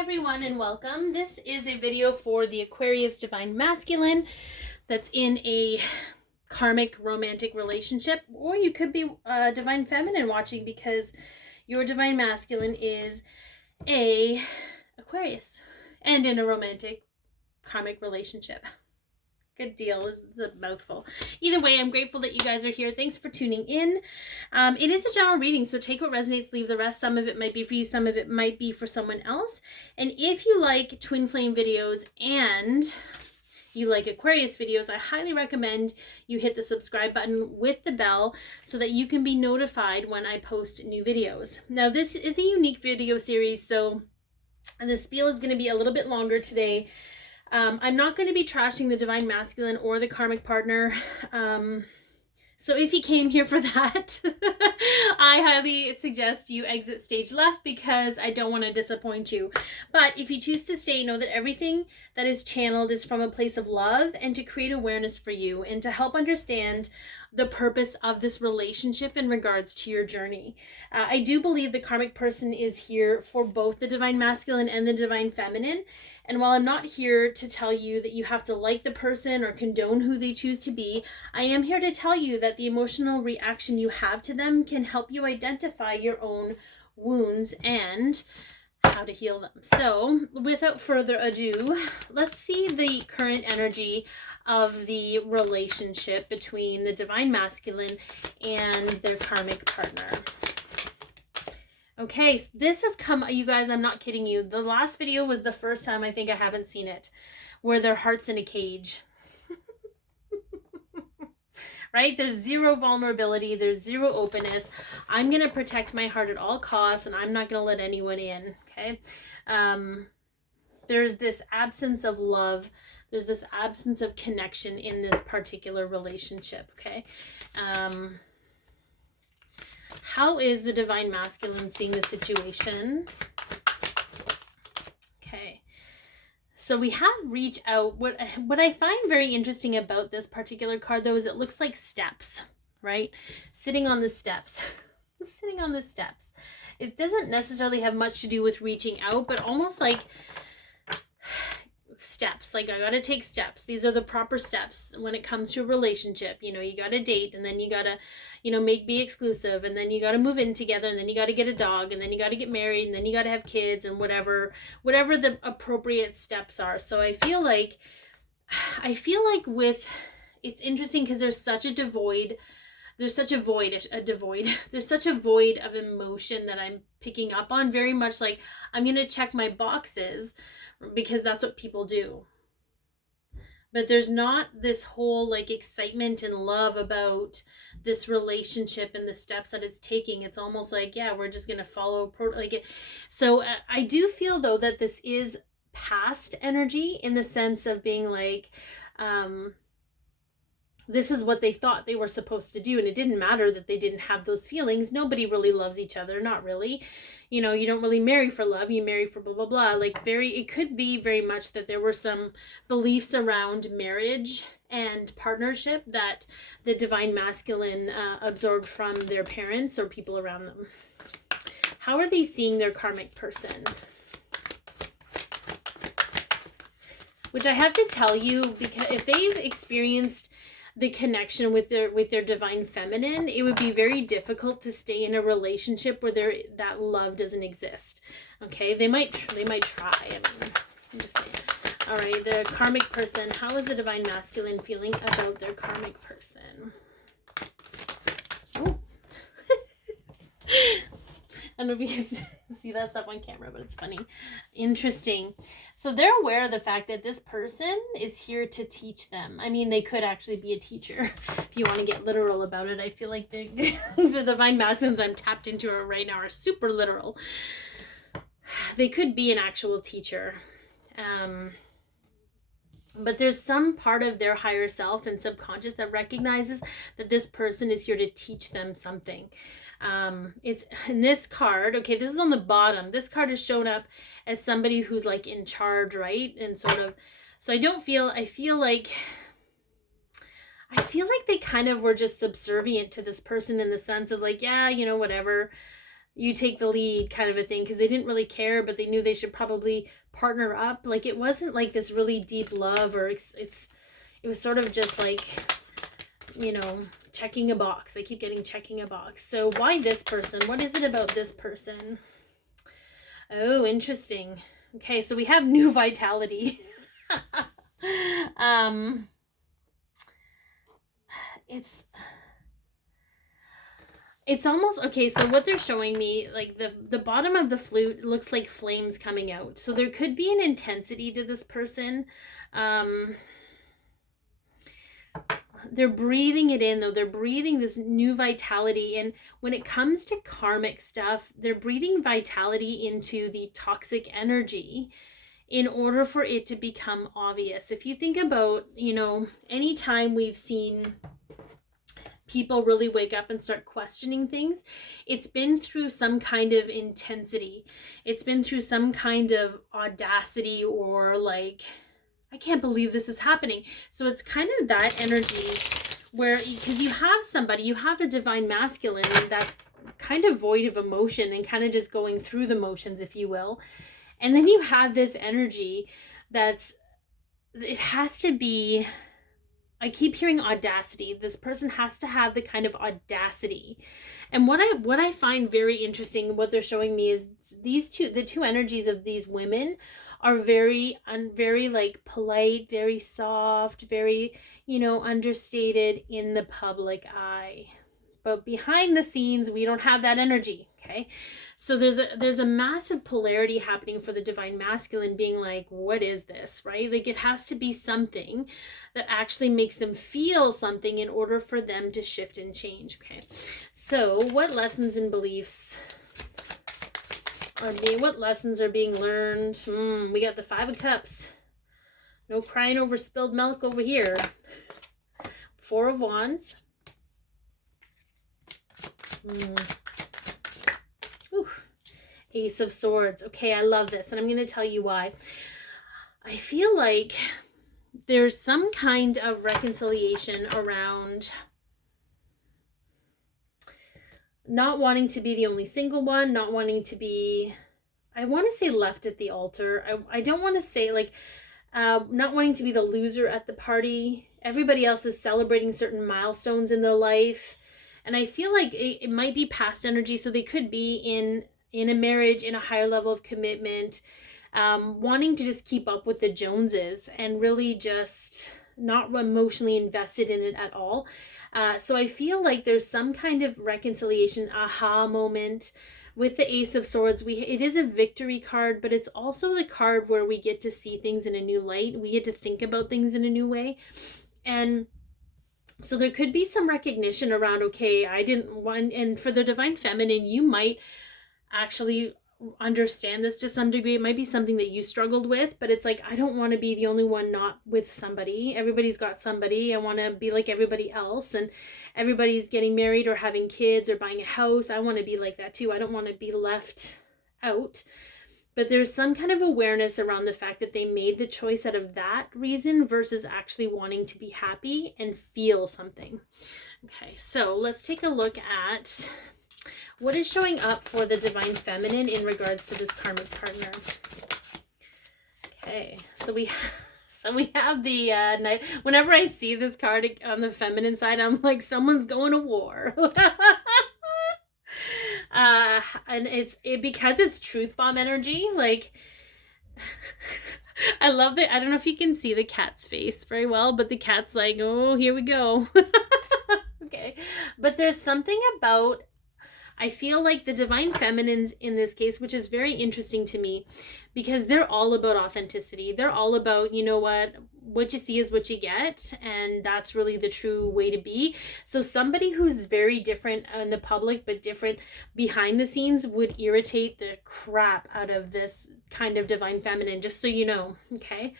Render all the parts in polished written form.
everyone and welcome. This is a video for the Aquarius Divine Masculine that's in a karmic romantic relationship, or you could be Divine Feminine watching because your Divine Masculine is a Aquarius and in a romantic karmic relationship. Good deal. This is a mouthful. Either way, I'm grateful that you guys are here. Thanks for tuning in. It is a general reading, so take what resonates, leave the rest. Some of it might be for you, some of it might be for someone else. And if you like twin flame videos and you like Aquarius videos, I highly recommend you hit the subscribe button with the bell so that you can be notified when I post new videos. Now, this is a unique video series, so the spiel is going to be a little bit longer today. I'm not going to be trashing the Divine Masculine or the karmic partner. So if you came here for that, I highly suggest you exit stage left because I don't want to disappoint you. But if you choose to stay, know that everything that is channeled is from a place of love and to create awareness for you and to help understand the purpose of this relationship in regards to your journey. I do believe the karmic person is here for both the Divine Masculine and the Divine Feminine. And while I'm not here to tell you that you have to like the person or condone who they choose to be, I am here to tell you that the emotional reaction you have to them can help you identify your own wounds and how to heal them. So without further ado, let's see the current energy of the relationship between the Divine Masculine and their karmic partner. Okay, so this has come, you guys, I'm not kidding you. The last video was the first time I think I haven't seen it, where their heart's in a cage. Right? There's zero vulnerability. There's zero openness. I'm going to protect my heart at all costs, and I'm not going to let anyone in. Okay? There's this absence of love. There's this absence of connection in this particular relationship. Okay? How is the Divine Masculine seeing the situation? Okay. So we have reach out. What I find very interesting about this particular card, though, is it looks like steps, right? Sitting on the steps. Sitting on the steps. It doesn't necessarily have much to do with reaching out, but almost like steps. Like, I gotta take steps. These are the proper steps when it comes to a relationship. You know, you gotta date, and then you gotta, you know, be exclusive, and then you gotta move in together, and then you gotta get a dog, and then you gotta get married, and then you gotta have kids, and whatever the appropriate steps are. So I feel like with, it's interesting because there's such a void of emotion that I'm picking up on, very much like I'm going to check my boxes because that's what people do. But there's not this whole like excitement and love about this relationship and the steps that it's taking. It's almost like, yeah, we're just going to follow So I do feel though that this is past energy in the sense of being like, this is what they thought they were supposed to do. And it didn't matter that they didn't have those feelings. Nobody really loves each other. Not really. You know, you don't really marry for love. You marry for blah, blah, blah. Like it could be very much that there were some beliefs around marriage and partnership that the Divine Masculine absorbed from their parents or people around them. How are they seeing their karmic person? Which I have to tell you, because if they've experienced the connection with their Divine Feminine, it would be very difficult to stay in a relationship where that love doesn't exist. Okay, they might try. I mean, I'm just saying. All right, the karmic person. How is the Divine Masculine feeling about their karmic person? Oh. I don't know if you can see that stuff on camera, but it's funny. Interesting. So they're aware of the fact that this person is here to teach them. I mean, they could actually be a teacher if you want to get literal about it. I feel like the Divine Masculines I'm tapped into right now are super literal. They could be an actual teacher. But there's some part of their higher self and subconscious that recognizes that this person is here to teach them something. It's in this card. Okay, this is on the bottom. This card has shown up as somebody who's like in charge, right? And sort of, so I feel like they kind of were just subservient to this person in the sense of like, yeah, you know, whatever. you take the lead kind of a thing, because they didn't really care, but they knew they should probably partner up. Like, it wasn't like this really deep love, or it was sort of just like, you know, checking a box. I keep getting checking a box. So why this person? What is it about this person? Oh, interesting. Okay, so we have new vitality. It's almost, okay, so what they're showing me, like the bottom of the flute looks like flames coming out. So there could be an intensity to this person. They're breathing it in, though. They're breathing this new vitality. And when it comes to karmic stuff, they're breathing vitality into the toxic energy in order for it to become obvious. If you think about, you know, anytime we've seen people really wake up and start questioning things, it's been through some kind of intensity. It's been through some kind of audacity, or like, I can't believe this is happening. So it's kind of that energy where, because you have somebody, you have a divine masculine that's kind of void of emotion and kind of just going through the motions, if you will. And then you have this energy it has to be, I keep hearing audacity. This person has to have the kind of audacity. And what I find very interesting, what they're showing me, is the two energies of these women are very like polite, very soft, very, you know, understated in the public eye. But behind the scenes, we don't have that energy, okay? So there's a massive polarity happening for the divine masculine, being like, what is this, right? Like, it has to be something that actually makes them feel something in order for them to shift and change, okay? So what lessons and beliefs what lessons are being learned? We got the 5 of Cups. No crying over spilled milk over here. 4 of Wands. Ace of Swords. Okay, I love this, and I'm going to tell you why. I feel like there's some kind of reconciliation around not wanting to be the only single one, not wanting to be, I want to say left at the altar. I don't want to say like, not wanting to be the loser at the party. Everybody else is celebrating certain milestones in their life. And I feel like it might be past energy. So they could be in a marriage, in a higher level of commitment, wanting to just keep up with the Joneses and really just not emotionally invested in it at all. So I feel like there's some kind of reconciliation, aha moment with the Ace of Swords. It is a victory card, but it's also the card where we get to see things in a new light. We get to think about things in a new way. And so there could be some recognition around, okay, I didn't want, and for the divine feminine, you might actually understand this to some degree. It might be something that you struggled with, but it's like, I don't want to be the only one not with somebody. Everybody's got somebody. I want to be like everybody else, and everybody's getting married or having kids or buying a house. I want to be like that too. I don't want to be left out. But there's some kind of awareness around the fact that they made the choice out of that reason versus actually wanting to be happy and feel something. Okay, so let's take a look at what is showing up for the divine feminine in regards to this karmic partner. Okay, so we have the knight. Whenever I see this card on the feminine side, I'm like, someone's going to war. And it's because it's truth bomb energy. Like, I love that. I don't know if you can see the cat's face very well, but the cat's like, oh, here we go. Okay, but there's something about, I feel like the divine feminines in this case, which is very interesting to me, because they're all about authenticity. They're all about, you know what you see is what you get. And that's really the true way to be. So somebody who's very different in the public, but different behind the scenes would irritate the crap out of this kind of divine feminine, just so you know. Okay.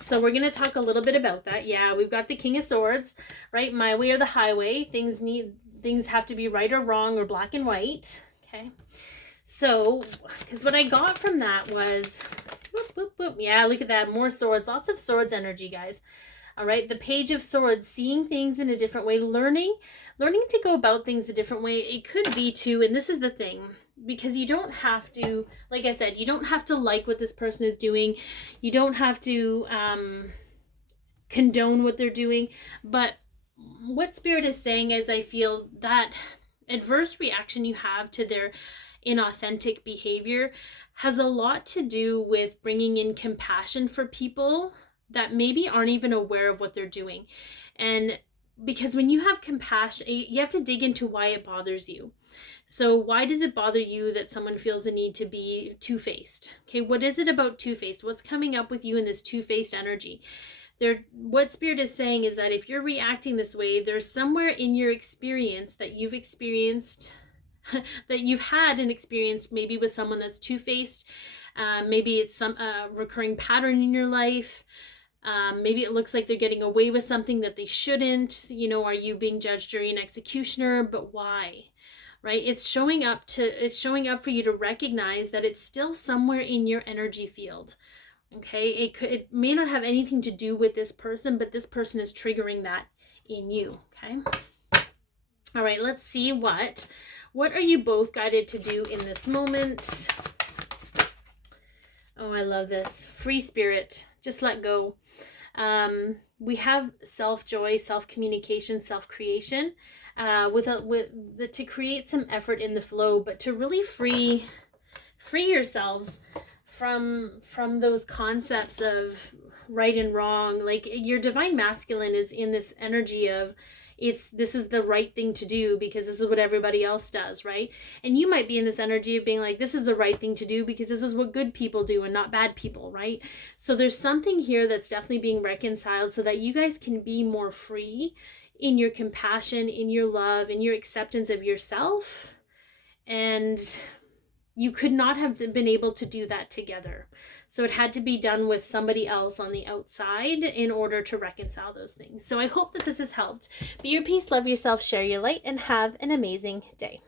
So we're going to talk a little bit about that. Yeah, we've got the King of Swords, right? My way or the highway. Things have to be right or wrong or black and white. Okay. So, because what I got from that was, whoop, whoop, whoop. Yeah, look at that. More swords. Lots of swords energy, guys. All right, the Page of Swords, seeing things in a different way, learning to go about things a different way. It could be too, and this is the thing, because you don't have to, like I said, you don't have to like what this person is doing. You don't have to condone what they're doing. But what Spirit is saying is, I feel that adverse reaction you have to their inauthentic behavior has a lot to do with bringing in compassion for people that maybe aren't even aware of what they're doing. And because when you have compassion, you have to dig into why it bothers you. So why does it bother you that someone feels the need to be two-faced? Okay, what is it about two-faced? What's coming up with you in this two-faced energy? What Spirit is saying is that if you're reacting this way, there's somewhere in your experience that you've experienced, that you've had an experience maybe with someone that's two-faced. Maybe it's some recurring pattern in your life. Maybe it looks like they're getting away with something that they shouldn't. You know, are you being judge, jury, and executioner? But why? Right? It's showing up for you to recognize that it's still somewhere in your energy field. Okay, it may not have anything to do with this person, but this person is triggering that in you. Okay. All right, let's see what are you both guided to do in this moment? Oh, I love this. Free spirit. Just let go. We have self-joy, self-communication, self-creation, to create some effort in the flow, but to really free yourselves from those concepts of right and wrong. Like, your divine masculine is in this energy of this is the right thing to do because this is what everybody else does, right? And you might be in this energy of being like, this is the right thing to do because this is what good people do and not bad people, right? So there's something here that's definitely being reconciled so that you guys can be more free in your compassion, in your love, in your acceptance of yourself. And you could not have been able to do that together. So it had to be done with somebody else on the outside in order to reconcile those things. So I hope that this has helped. Be your peace, love yourself, share your light, and have an amazing day.